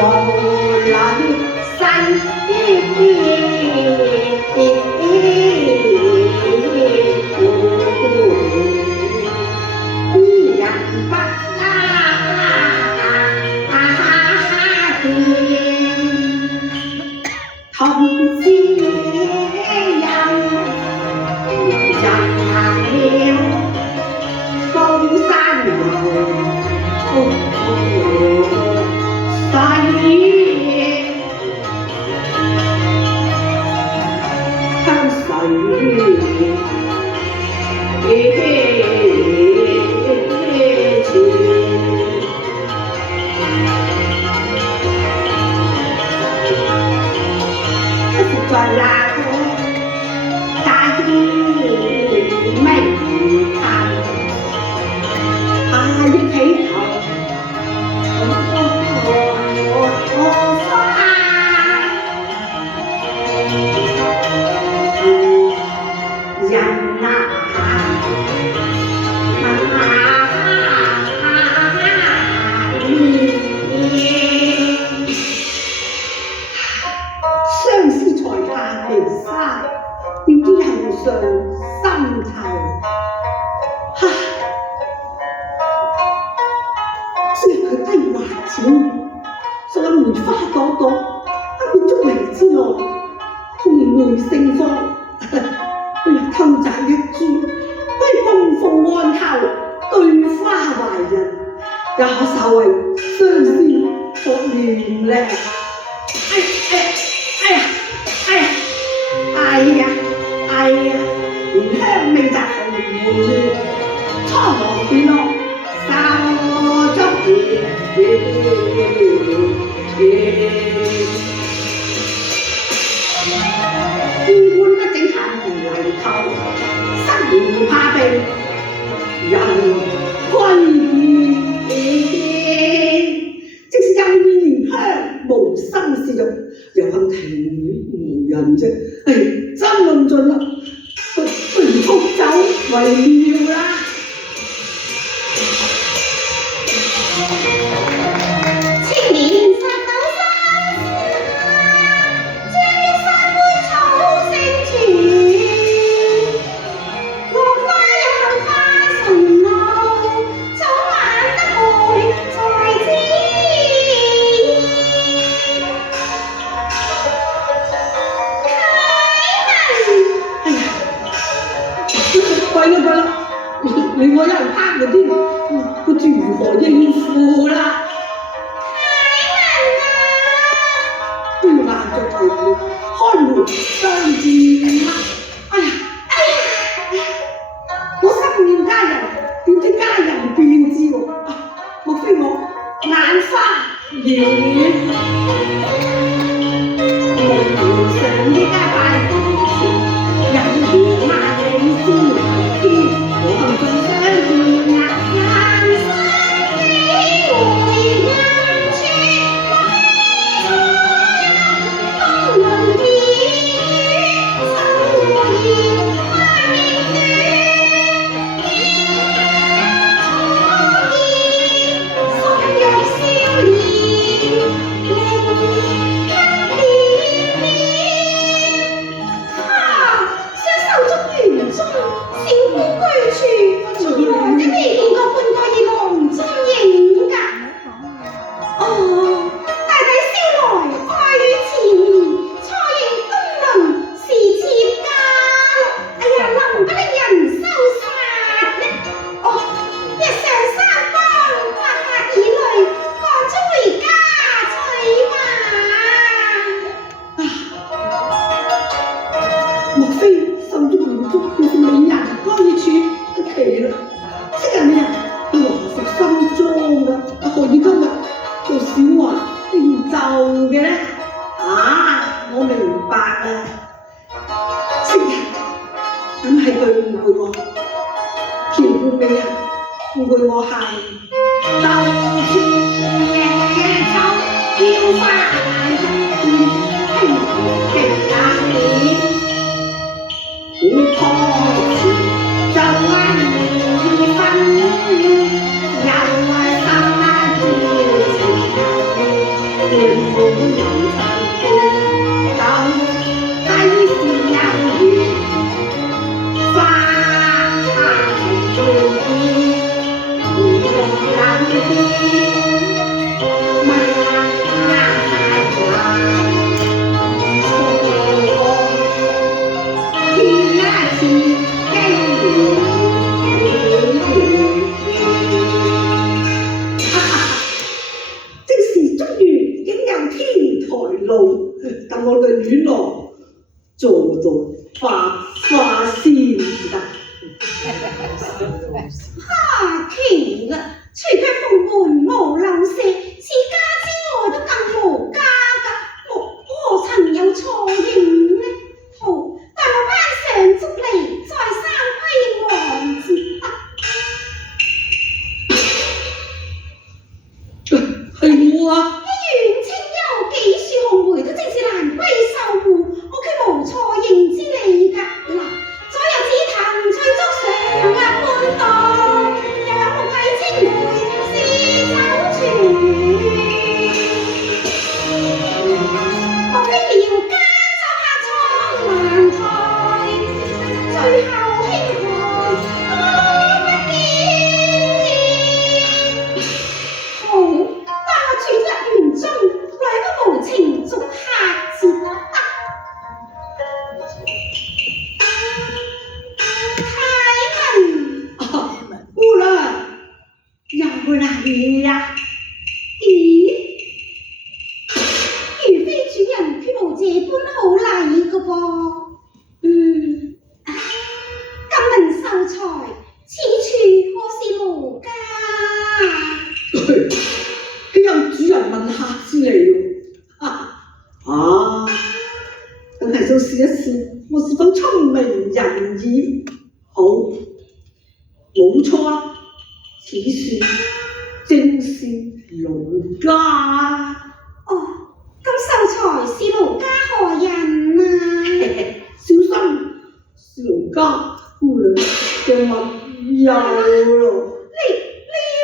無論身依人不同知音人了高山路香水在那個大地未談，一起頭人啊！相思才下眉梢，點知後上心頭。只係佢低畫淺，上蓮花朵朵，喺竹籬之內，紅梅盛放。偷摘一株，為供奉案後，對花懷人，也可稍為相思可憐咧。蓮香未摘紅梅，蒼狼變落手足衣冠不整下回頭，失言怕被人歸意。即使任意蓮香無心是欲，又恨庭院無人啫。真論盡啦，不如速走為妙啦。青年殺到山下，將一山灰草成全。落花有杏花順路，早晚得會才知。貴啦，另外有人蝦嗰啲，不知如何應付啦。都要硬着頭皮開門相見啦。我心念佳人，點知佳人變之喎？莫非我眼花兒夢上依家拜堂前，有緣萬里先來見，我幸盡相見呀。莫非心足滿足變成美人歸處？奇啦！識人嘅人要華服新裝㗎，何以今日又小華變皺嘅呢？我明白啦，識人梗係佢誤會我，橋畔美人誤會我係鬥穿野草嬌花輕極冷臉。古坡前就愛緣分，又愛心照情，願望有殘缺，但低是有餘，花下從亂變，回動冷變，萬等我嘅戀樂做到百花先得。奇啦！除卻鳳門無漏舍，此家之外都更無家㗎。我何曾有錯認呢？好，待我攀上竹籬，再三窺望至得。係我啊！遠清幽幾樹紅梅都正是蘭歸獸戶，我卻無錯認之你㗎。嗱，左右紫藤翠竹上壓半檔，又有木藝青梅是酒泉。莫非遼間作客蒼蘭台，最後輕寒我不見。好，待我轉入園中，來個無情逐客至得。太文，姑娘，要去哪裡呀？咦，如非主人，決無這般好禮㗎噃。敢問秀才，此處何是無家？豈有主人問客之理喎？梗係想試一試我是否聰明仁義。好，冇錯啊，此處正是奴家。哦，咁秀才是奴家何人啊？小心，是奴家姑娘嘅密友咯。你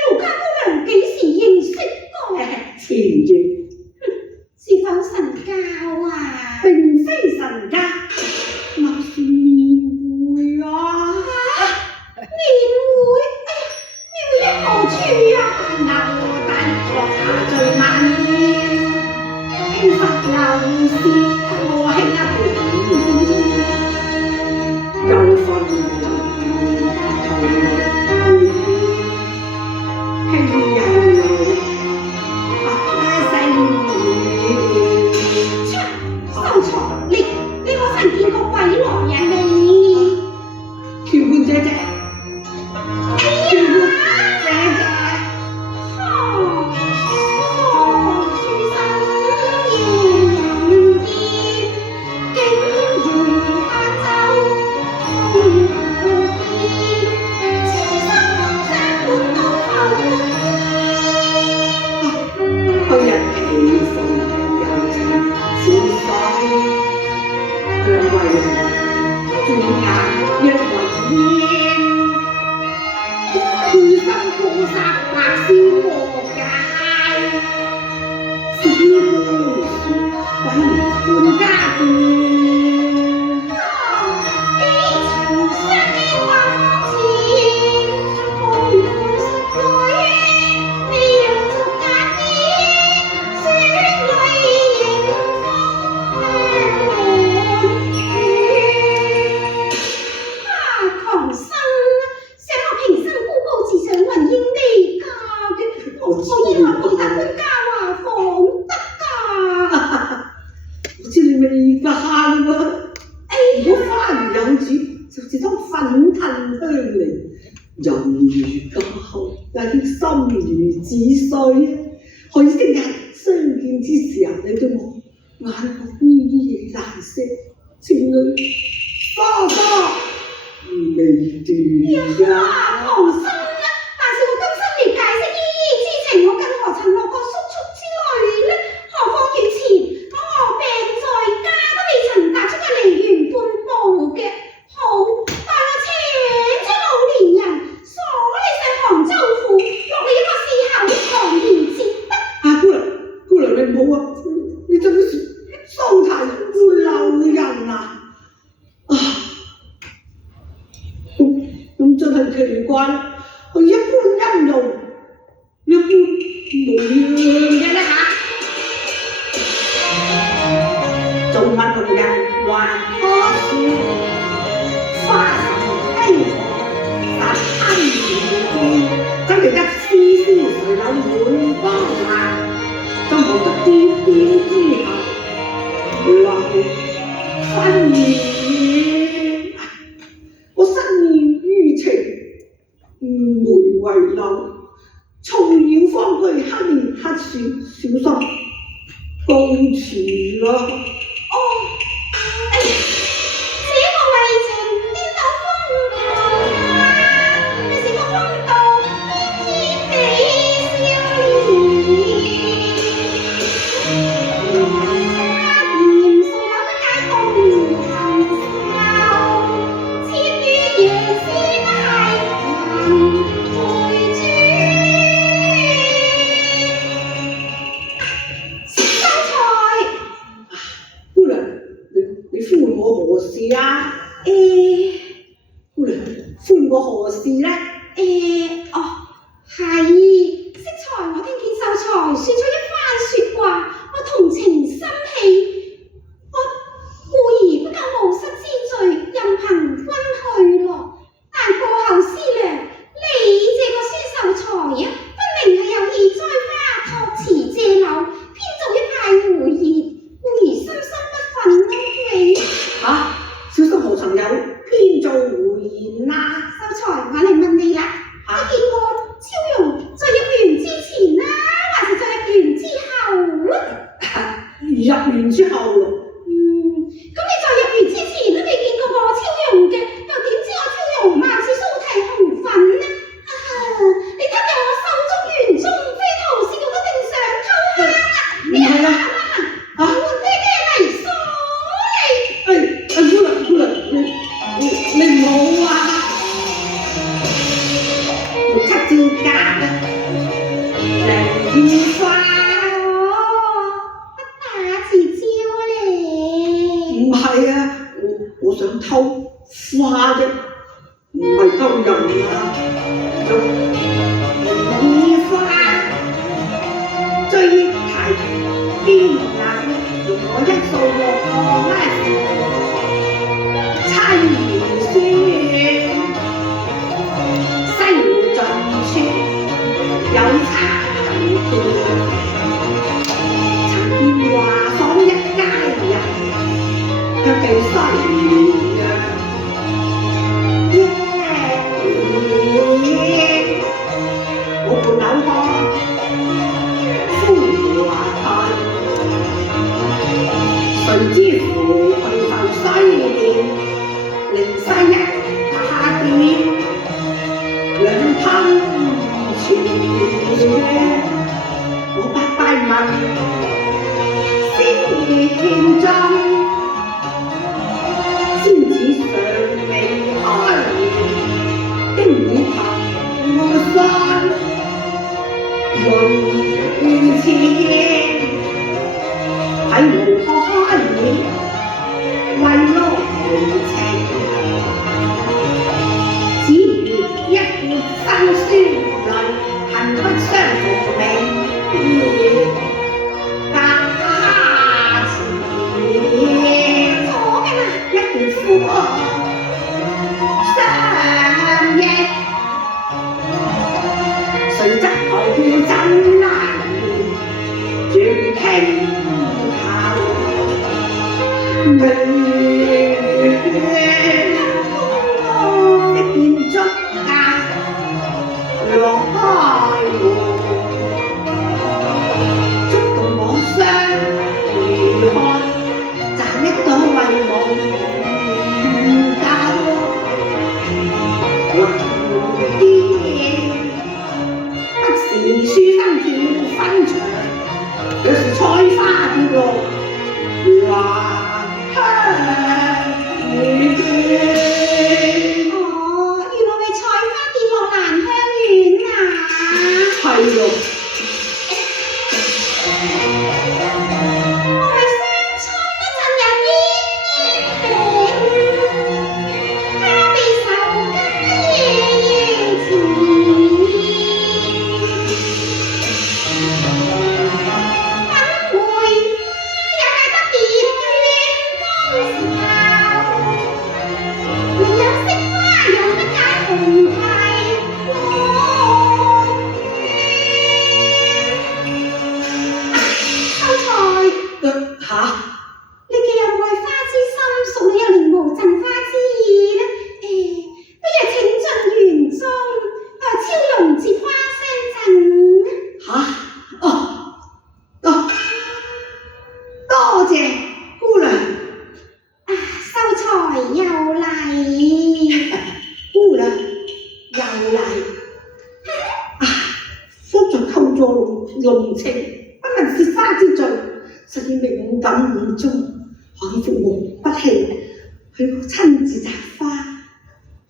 奴家姑娘幾時認識過？前月是否神教啊？並非神家，那是面會啊！面會？哎呀，面會喺何處啊？那我等閣下最問，輕發有事，我輕一半，有份同會輕有路，不勝秀才，你可曾見過鬼來人你？橋官姐姐，橋官姐姐。自碎啊！可惜日相見之時啊，你對我眼角依依難色，情侶花花未斷㗎。唐生啊，但是我甘心嚟解釋依依之情，我更何曾落過叔叔之類呢？何況以前我病在家都未曾踏出個梨園半步嘅。好，待我請咗老年人鎖你上杭州府，落你一個伺候堂言至得。姑娘。啊！你真是收睇不留人啊！咁真係奇怪啦！佢一般音容，一般模樣嘅啦嚇，做乜同人還多少？花神欺我，殺親如見，真係一絲絲垂柳滿江南，都冇得顛顛之後留分遠。我失意於情，梅為柳，嘈擾芳居，黑面黑笑，小心告辭啦！哦，哎，這個為情顛倒風狂啊！你是個風度翩翩地少年，嚴肅柳不解動情愁，千於夜思不係人陪主。秀才，姑娘，你呼喚我何事啊？姑娘，呼喚我何事呢？哦，係，適才我聽見秀才說咗一番説話，我同情心起，我故而不夠無失之罪，任憑君去咯。但過後思量，你這個孫秀才啊，分明係有意栽花託詞借柳，編造一派胡言，故而心生不忿咯。你小生何曾有編造胡言啊？秀才，我嚟問你啦，你見過超容在入園之前啦，還是在入園之後啊？入園之後咯。咁你在入園之前都未見過我超容嘅，又點知我超容貌似蘇堤紅粉呢？你偷入我手中園中，非徒是用一定上偷蝦啊！你係啦，我爹爹嚟鎖你。姑娘，你唔好啊！六七之間啊，兩枝花。不打自招咧。唔係啊，我想偷花啫，唔係偷人啊！兩花追題邊能用我一數落咩？猜言書，西湖盡處有茶店。曾見華舫一家人，卻被西洋我伴柳看歡華台，誰知乎去受西面，靈西一下點，兩吞全我拜拜問，先見真。仙子尚未開面，經已憑我心淚似煙，喺無開面為樂無情，只如一片生疏淚，恨不相逢命。相憶，誰則好真難言，絕聽透明的建築架落開門，觸動我雙如看，賺一朵為夢。不是書生跳分場，若是菜花跌落蘭香園。原來係菜花跌落蘭香園啊！係咯。嚇，你既有愛花之心，屬你又憐無贈花之意呢？不如請進園中，超容接花相贈。嚇，多謝姑娘。秀才有禮。姑娘又嚟忽在扣咗濃情，不能涉花之罪，實已敏感無蹤，幸福無不棄，佢親自摘花，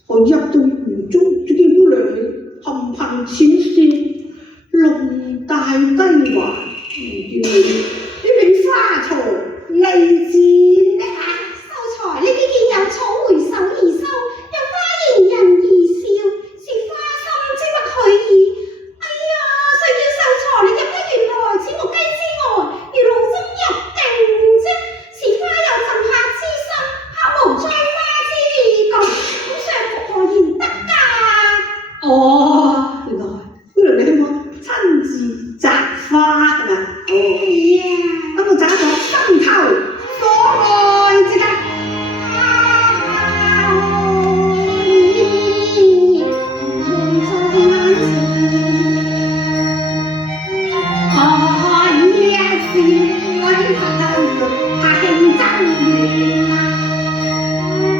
我入到園中，只見姑娘頻頻淺笑，龍大低環，唔見呢名花材利箭呢？秀才，你既見有草回首而收，有花迎人而笑，是花心即不許已。哎呀，誰叫秀才你入得園來，似無雞之外，如爐中入定啫。是花有贈客之心，客無栽花之意，咁上服何言得㗎？哦，原來姑娘你希望親自摘花係嘛？係啊，等我摘咗心頭所愛之間。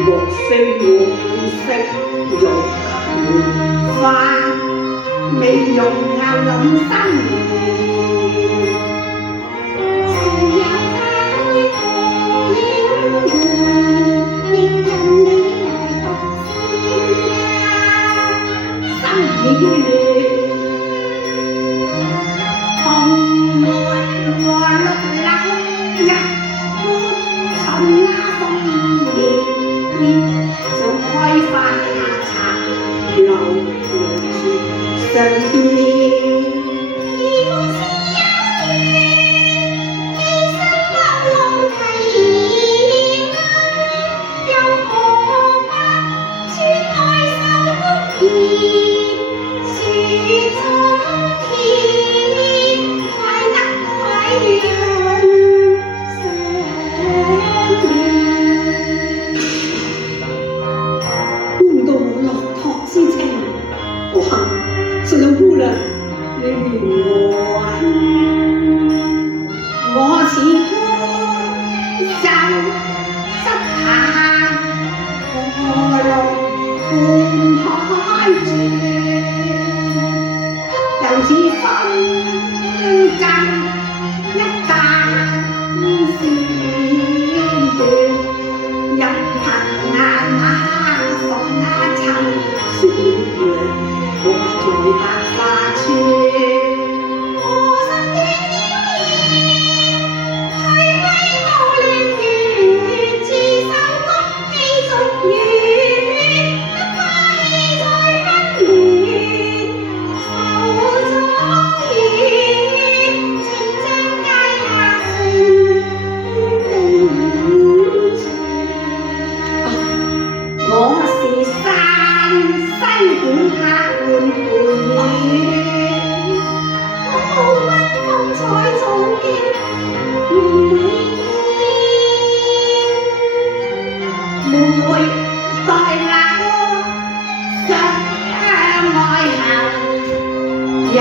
莫非我識玉梅花，美容諗生是有花開過影兒，亦任你來獨佔生意亂，紅梅和綠柳一般，春風烈，仲開花插柳樹上邊。誰有姑娘你憐我啊？我似孤舟失下，何路半海轉？又似風箏一旦線斷，任憑馬逢秋雪。我做白花村，我心斷了念，去歸無亂緣，自守谷氣逐遠，得花氣再分亂，手中遠，情將階下成定存。我是山西本客。我無問風采早經梅待那相愛後也。